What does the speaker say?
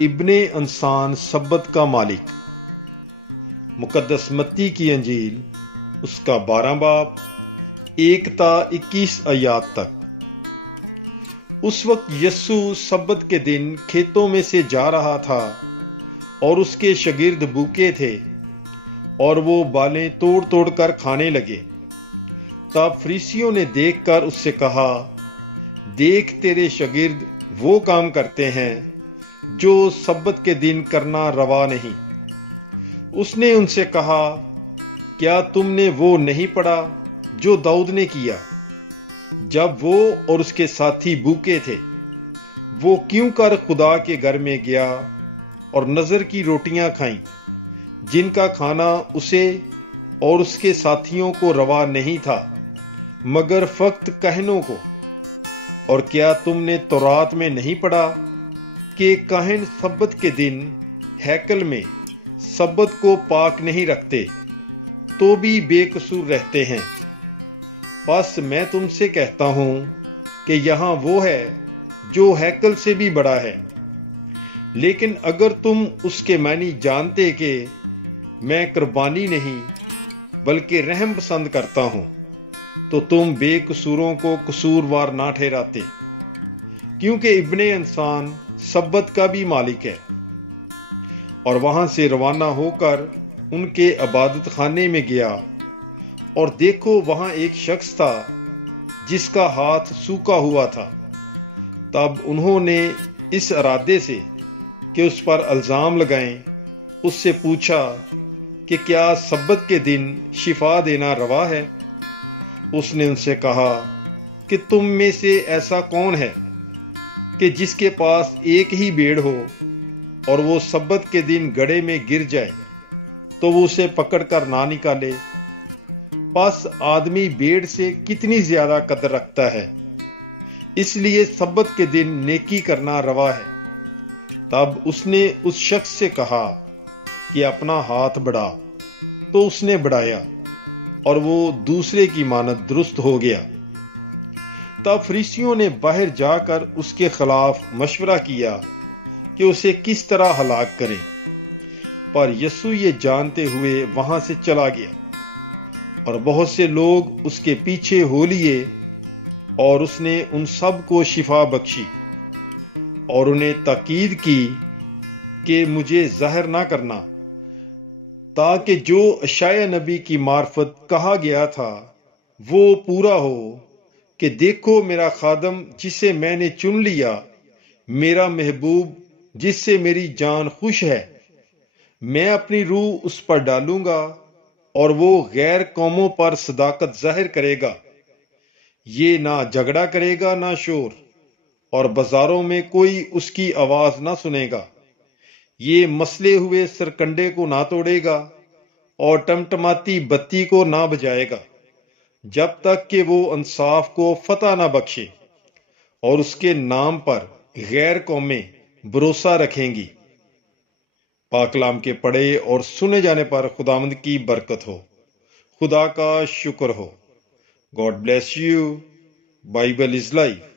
इब्ने इंसान सब्बत का मालिक। मुकद्दस मत्ती की अंजील उसका 12 बाब 1 ता 21 आयात तक। उस वक्त यस्सु सब्बत के दिन खेतों में से जा रहा था और उसके शागिर्द भूखे थे और वो बालें तोड़ तोड़ कर खाने लगे। तब फरीसियों ने देखकर उससे कहा, देख तेरे शागिर्द वो काम करते हैं जो सब्बत के दिन करना रवा नहीं। उसने उनसे कहा, क्या तुमने वो नहीं पढ़ा जो दाऊद ने किया जब वो और उसके साथी भूखे थे? वो क्यों कर खुदा के घर में गया और नजर की रोटियां खाईं, जिनका खाना उसे और उसके साथियों को रवा नहीं था, मगर फक्त कहनों को। और क्या तुमने तौरात में नहीं पढ़ा कि काहिन सब्बत के दिन हैकल में सब्बत को पाक नहीं रखते तो भी बेकसूर रहते हैं? बस मैं तुमसे कहता हूं कि यहां वो है जो हैकल से भी बड़ा है। लेकिन अगर तुम उसके मानी जानते कि मैं कुर्बानी नहीं बल्कि रहम पसंद करता हूं, तो तुम बेकसूरों को कसूरवार ना ठहराते, क्योंकि इब्ने इंसान सब्बत का भी मालिक है। और वहां से रवाना होकर उनके इबादत खाने में गया, और देखो वहां एक शख्स था जिसका हाथ सूखा हुआ था। तब उन्होंने इस इरादे से कि उस पर इल्जाम लगाएं, उससे पूछा कि क्या सब्बत के दिन शिफा देना रवा है? उसने उनसे कहा कि तुम में से ऐसा कौन है कि जिसके पास एक ही भेड़ हो और वो सब्बत के दिन गड्ढे में गिर जाए तो वो उसे पकड़कर ना निकाले? बस आदमी भेड़ से कितनी ज्यादा कदर रखता है, इसलिए सब्बत के दिन नेकी करना रवा है। तब उसने उस शख्स से कहा कि अपना हाथ बढ़ा, तो उसने बढ़ाया और वो दूसरे की मानद दुरुस्त हो गया। तब फरीसियों ने बाहर जाकर उसके खिलाफ मशवरा किया कि उसे किस तरह हलाक करें, पर यस्सु ये जानते हुए वहां से चला गया। और बहुत से लोग उसके पीछे हो लिए, और उसने उन सब को शिफा बख्शी और उन्हें ताकीद की कि मुझे ज़ाहिर ना करना, ताकि जो यशायाह नबी की मार्फत कहा गया था वो पूरा हो कि देखो मेरा खादम जिसे मैंने चुन लिया, मेरा महबूब जिससे मेरी जान खुश है। मैं अपनी रूह उस पर डालूंगा और वो गैर कौमों पर सदाकत जाहिर करेगा। ये ना झगड़ा करेगा ना शोर, और बाजारों में कोई उसकी आवाज ना सुनेगा। ये मसले हुए सरकंडे को ना तोड़ेगा और टमटमाती बत्ती को ना बजाएगा, जब तक कि वो इंसाफ को फतह ना बख्शे और उसके नाम पर गैर कौमें भरोसा रखेंगी। पाकलाम के पढ़े और सुने जाने पर खुदावंद की बरकत हो। खुदा का शुक्र हो। God bless you. Bible is life.